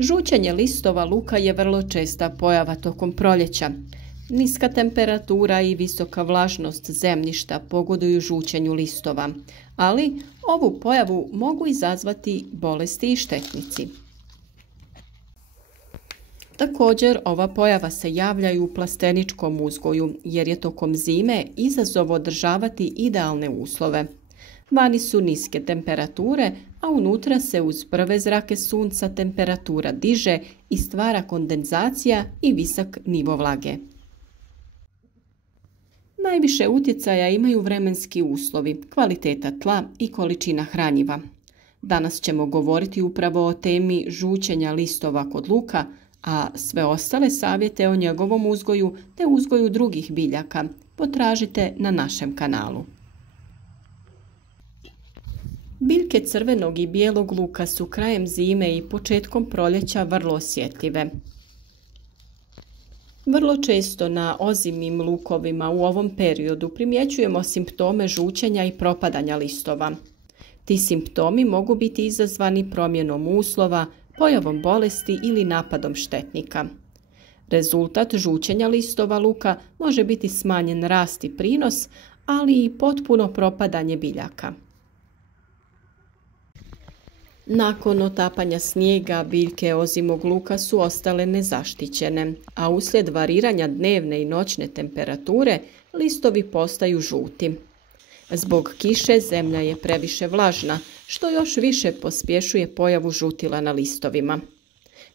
Žućenje listova luka je vrlo česta pojava tokom proljeća. Niska temperatura i visoka vlažnost zemljišta pogoduju žućenju listova, ali ovu pojavu mogu izazvati bolesti i štetnici. Također, ova pojava se javlja i u plasteničkom uzgoju, jer je tokom zime izazov održavati idealne uslove. Vani su niske temperature, a unutra se uz prve zrake sunca temperatura diže i stvara kondenzacija i visok nivo vlage. Najviše utjecaja imaju vremenski uslovi, kvaliteta tla i količina hranjiva. Danas ćemo govoriti upravo o temi žućenja listova kod luka, a sve ostale savjete o njegovom uzgoju te uzgoju drugih biljaka potražite na našem kanalu. Biljke crvenog i bijelog luka su krajem zime i početkom proljeća vrlo osjetljive. Vrlo često na ozimim lukovima u ovom periodu primjećujemo simptome žućenja i propadanja listova. Ti simptomi mogu biti izazvani promjenom uslova, pojavom bolesti ili napadom štetnika. Rezultat žućenja listova luka može biti smanjen rast i prinos, ali i potpuno propadanje biljaka. Nakon otapanja snijega, biljke ozimog luka su ostale nezaštićene, a uslijed variranja dnevne i noćne temperature listovi postaju žuti. Zbog kiše zemlja je previše vlažna, što još više pospješuje pojavu žutila na listovima.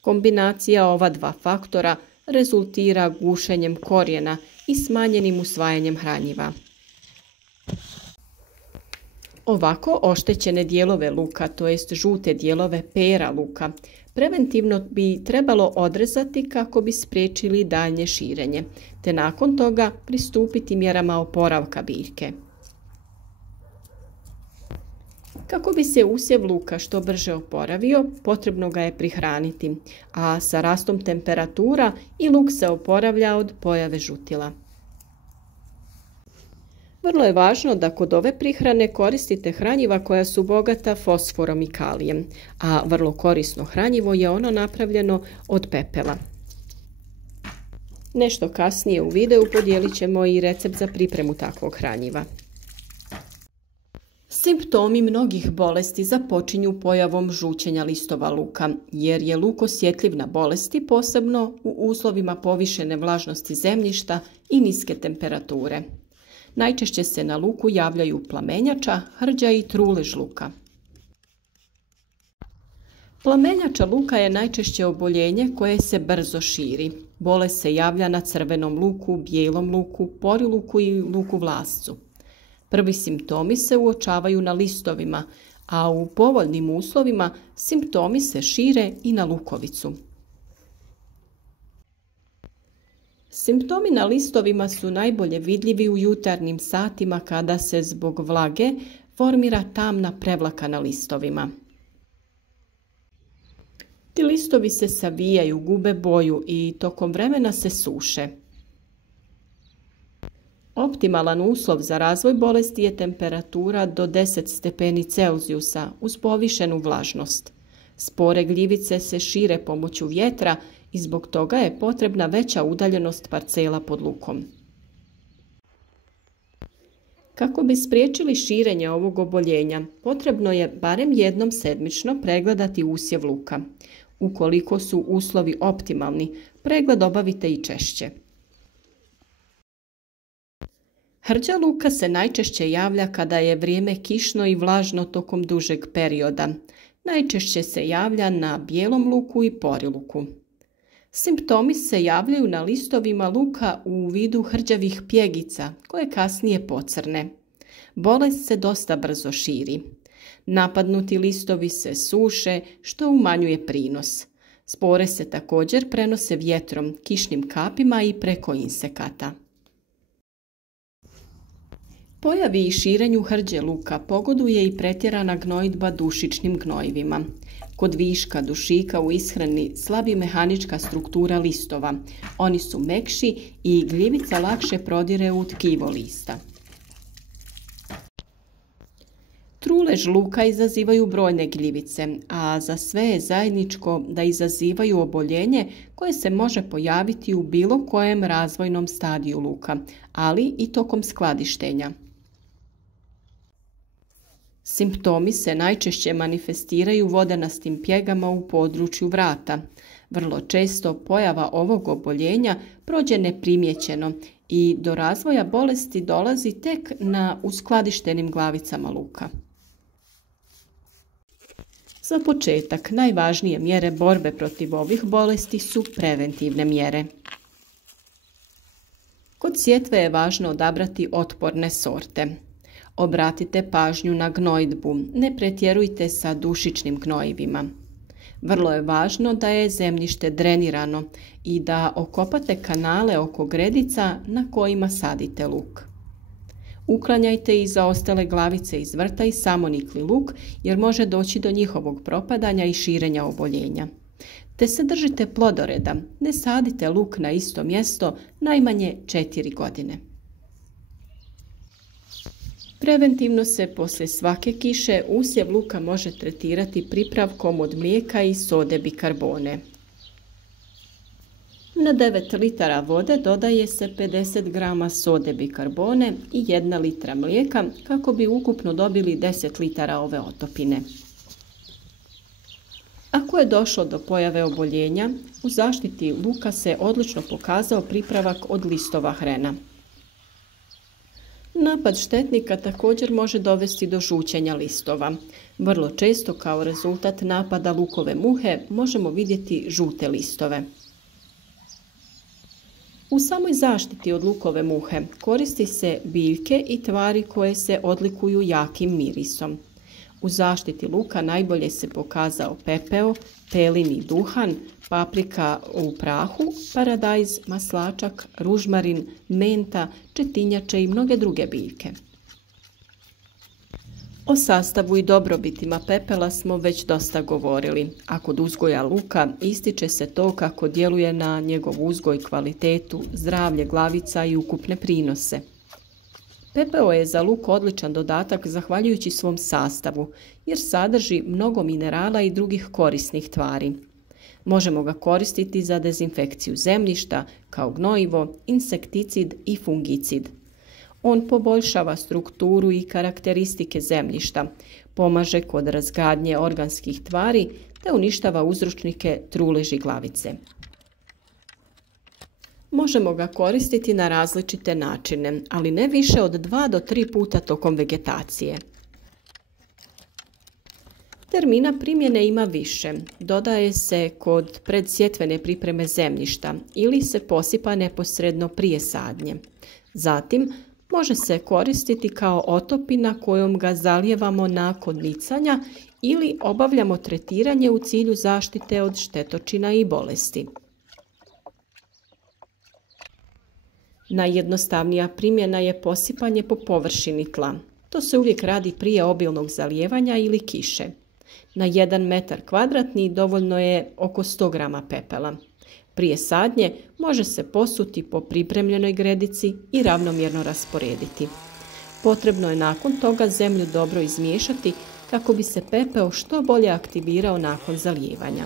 Kombinacija ova dva faktora rezultira gušenjem korijena i smanjenim usvajanjem hranjiva. Ovako oštećene dijelove luka, to jest žute dijelove pera luka, preventivno bi trebalo odrezati kako bi spriječili daljnje širenje, te nakon toga pristupiti mjerama oporavka biljke. Kako bi se usjev luka što brže oporavio, potrebno ga je prihraniti, a sa rastom temperatura i luk se oporavlja od pojave žutila. Vrlo je važno da kod ove prihrane koristite hranjiva koja su bogata fosforom i kalijem, a vrlo korisno hranjivo je ono napravljeno od pepela. Nešto kasnije u videu podijelit ćemo i recept za pripremu takvog hranjiva. Simptomi mnogih bolesti započinju pojavom žućenja listova luka, jer je luk osjetljiv na bolesti, posebno u uslovima povišene vlažnosti zemljišta i niske temperature. Najčešće se na luku javljaju plamenjača, hrđa i trulež luka. Plamenjača luka je najčešće oboljenje koje se brzo širi. Bolest se javlja na crvenom luku, bijelom luku, poriluku i luku vlascu. Prvi simptomi se uočavaju na listovima, a u povoljnim uslovima simptomi se šire i na lukovicu. Simptomi na listovima su najbolje vidljivi u jutarnjim satima kada se zbog vlage formira tamna prevlaka na listovima. Ti listovi se savijaju, gube boju i tokom vremena se suše. Optimalan uslov za razvoj bolesti je temperatura do 10 stepeni Celzijusa uz povišenu vlažnost. Spore gljivice se šire pomoću vjetra i zbog toga je potrebna veća udaljenost parcela pod lukom. Kako bi spriječili širenje ovog oboljenja, potrebno je barem jednom sedmično pregledati usjev luka. Ukoliko su uslovi optimalni, pregled obavite i češće. Hrđa luka se najčešće javlja kada je vrijeme kišno i vlažno tokom dužeg perioda. Najčešće se javlja na bijelom luku i poriluku. Simptomi se javljaju na listovima luka u vidu hrđavih pjegica koje kasnije pocrne. Bolest se dosta brzo širi. Napadnuti listovi se suše što umanjuje prinos. Spore se također prenose vjetrom, kišnim kapima i preko insekata. Pojavi i širenju hrđe luka pogoduje i pretjerana gnojidba dušičnim gnojivima. Kod viška dušika u ishrani slabi mehanička struktura listova. Oni su mekši i gljivica lakše prodire u tkivo lista. Trule Trulež luka izazivaju brojne gljivice, a za sve je zajedničko da izazivaju oboljenje koje se može pojaviti u bilo kojem razvojnom stadiju luka, ali i tokom skladištenja. Simptomi se najčešće manifestiraju vodenastim pjegama u području vrata. Vrlo često pojava ovog oboljenja prođe neprimjećeno i do razvoja bolesti dolazi tek na uskladištenim glavicama luka. Za početak, najvažnije mjere borbe protiv ovih bolesti su preventivne mjere. Kod sjetve je važno odabrati otporne sorte. Obratite pažnju na gnojidbu, ne pretjerujte sa dušičnim gnojivima. Vrlo je važno da je zemljište drenirano i da okopate kanale oko gredica na kojima sadite luk. Uklanjajte i zaostale glavice iz vrta i samonikli luk jer može doći do njihovog propadanja i širenja oboljenja. Te se držite plodoreda, ne sadite luk na isto mjesto najmanje 4 godine. Preventivno se poslije svake kiše usjev luka može tretirati pripravkom od mlijeka i sode bikarbone. Na 9 litara vode dodaje se 50 grama sode bikarbone i 1 litra mlijeka kako bi ukupno dobili 10 litara ove otopine. Ako je došlo do pojave oboljenja, u zaštiti luka se odlično pokazao pripravak od listova hrena. Napad štetnika također može dovesti do žućenja listova. Vrlo često kao rezultat napada lukove muhe možemo vidjeti žute listove. U samoj zaštiti od lukove muhe koristi se biljke i tvari koje se odlikuju jakim mirisom. U zaštiti luka najbolje se pokazao pepeo, pelin i duhan, paprika u prahu, paradajz, maslačak, ružmarin, menta, četinjače i mnoge druge biljke. O sastavu i dobrobitima pepela smo već dosta govorili, a kod uzgoja luka ističe se to kako djeluje na njegov uzgoj, kvalitetu, zdravlje glavica i ukupne prinose. Pepeo je za luk odličan dodatak zahvaljujući svom sastavu, jer sadrži mnogo minerala i drugih korisnih tvari. Možemo ga koristiti za dezinfekciju zemljišta, kao gnojivo, insekticid i fungicid. On poboljšava strukturu i karakteristike zemljišta, pomaže kod razgradnje organskih tvari te uništava uzročnike truleži glavice. Možemo ga koristiti na različite načine, ali ne više od 2 do 3 puta tokom vegetacije. Termina primjene ima više. Dodaje se kod predsjetvene pripreme zemljišta ili se posipa neposredno prije sadnje. Zatim, može se koristiti kao otopina kojom ga zalijevamo nakon nicanja ili obavljamo tretiranje u cilju zaštite od štetočina i bolesti. Najjednostavnija primjena je posipanje po površini tla. To se uvijek radi prije obilnog zalijevanja ili kiše. Na 1 metar kvadratni dovoljno je oko 100 grama pepela. Prije sadnje može se posuti po pripremljenoj gredici i ravnomjerno rasporediti. Potrebno je nakon toga zemlju dobro izmiješati kako bi se pepeo što bolje aktivirao nakon zalijevanja.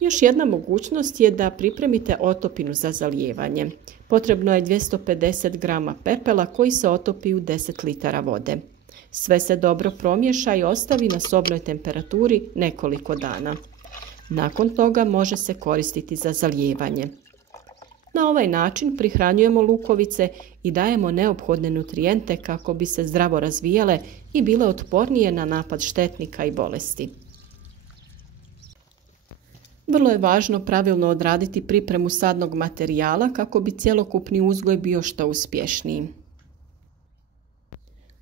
Još jedna mogućnost je da pripremite otopinu za zalijevanje. Potrebno je 250 grama pepela koji se otopi u 10 litara vode. Sve se dobro promiješa i ostavi na sobnoj temperaturi nekoliko dana. Nakon toga može se koristiti za zalijevanje. Na ovaj način prihranjujemo lukovice i dajemo neophodne nutrijente kako bi se zdravo razvijale i bile otpornije na napad štetnika i bolesti. Vrlo je važno pravilno odraditi pripremu sadnog materijala kako bi cjelokupni uzgoj bio što uspješniji.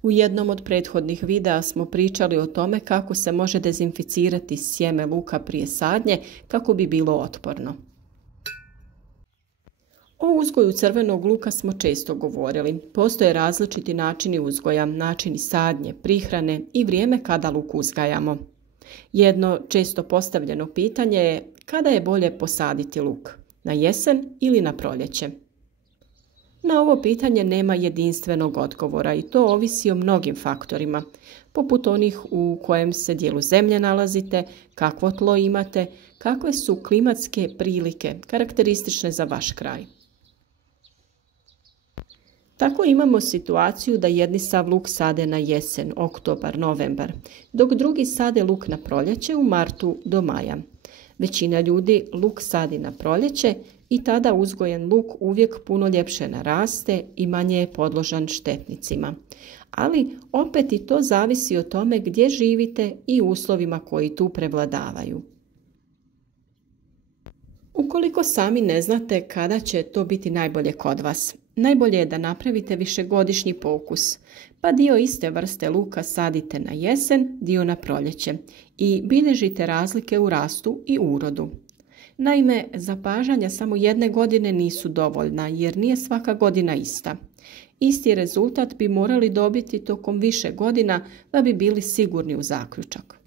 U jednom od prethodnih videa smo pričali o tome kako se može dezinficirati sjeme luka prije sadnje kako bi bilo otporno. O uzgoju crvenog luka smo često govorili. Postoje različiti načini uzgoja, načini sadnje, prihrane i vrijeme kada luk uzgajamo. Jedno često postavljeno pitanje je kada je bolje posaditi luk, na jesen ili na proljeće. Na ovo pitanje nema jedinstvenog odgovora i to ovisi o mnogim faktorima, poput onih u kojem se dijelu zemlje nalazite, kakvo tlo imate, kakve su klimatske prilike karakteristične za vaš kraj. Tako imamo situaciju da jedni sav luk sade na jesen, oktobar, novembar, dok drugi sade luk na proljeće u martu do maja. Većina ljudi luk sadi na proljeće i tada uzgojen luk uvijek puno ljepše naraste i manje je podložan štetnicima. Ali opet i to zavisi o tome gdje živite i uslovima koji tu prevladavaju. Ukoliko sami ne znate kada će to biti najbolje kod vas, najbolje je da napravite višegodišnji pokus, pa dio iste vrste luka sadite na jesen, dio na proljeće i bilježite razlike u rastu i urodu. Naime, zapažanja samo jedne godine nisu dovoljna jer nije svaka godina ista. Isti rezultat bi morali dobiti tokom više godina da bi bili sigurni u zaključak.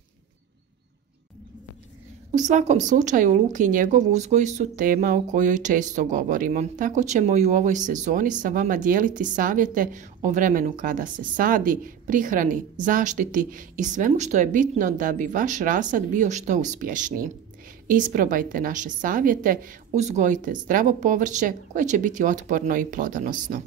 U svakom slučaju luk i njegov uzgoj su tema o kojoj često govorimo. Tako ćemo i u ovoj sezoni sa vama dijeliti savjete o vremenu kada se sadi, prihrani, zaštiti i svemu što je bitno da bi vaš rasad bio što uspješniji. Isprobajte naše savjete, uzgojite zdravo povrće koje će biti otporno i plodonosno.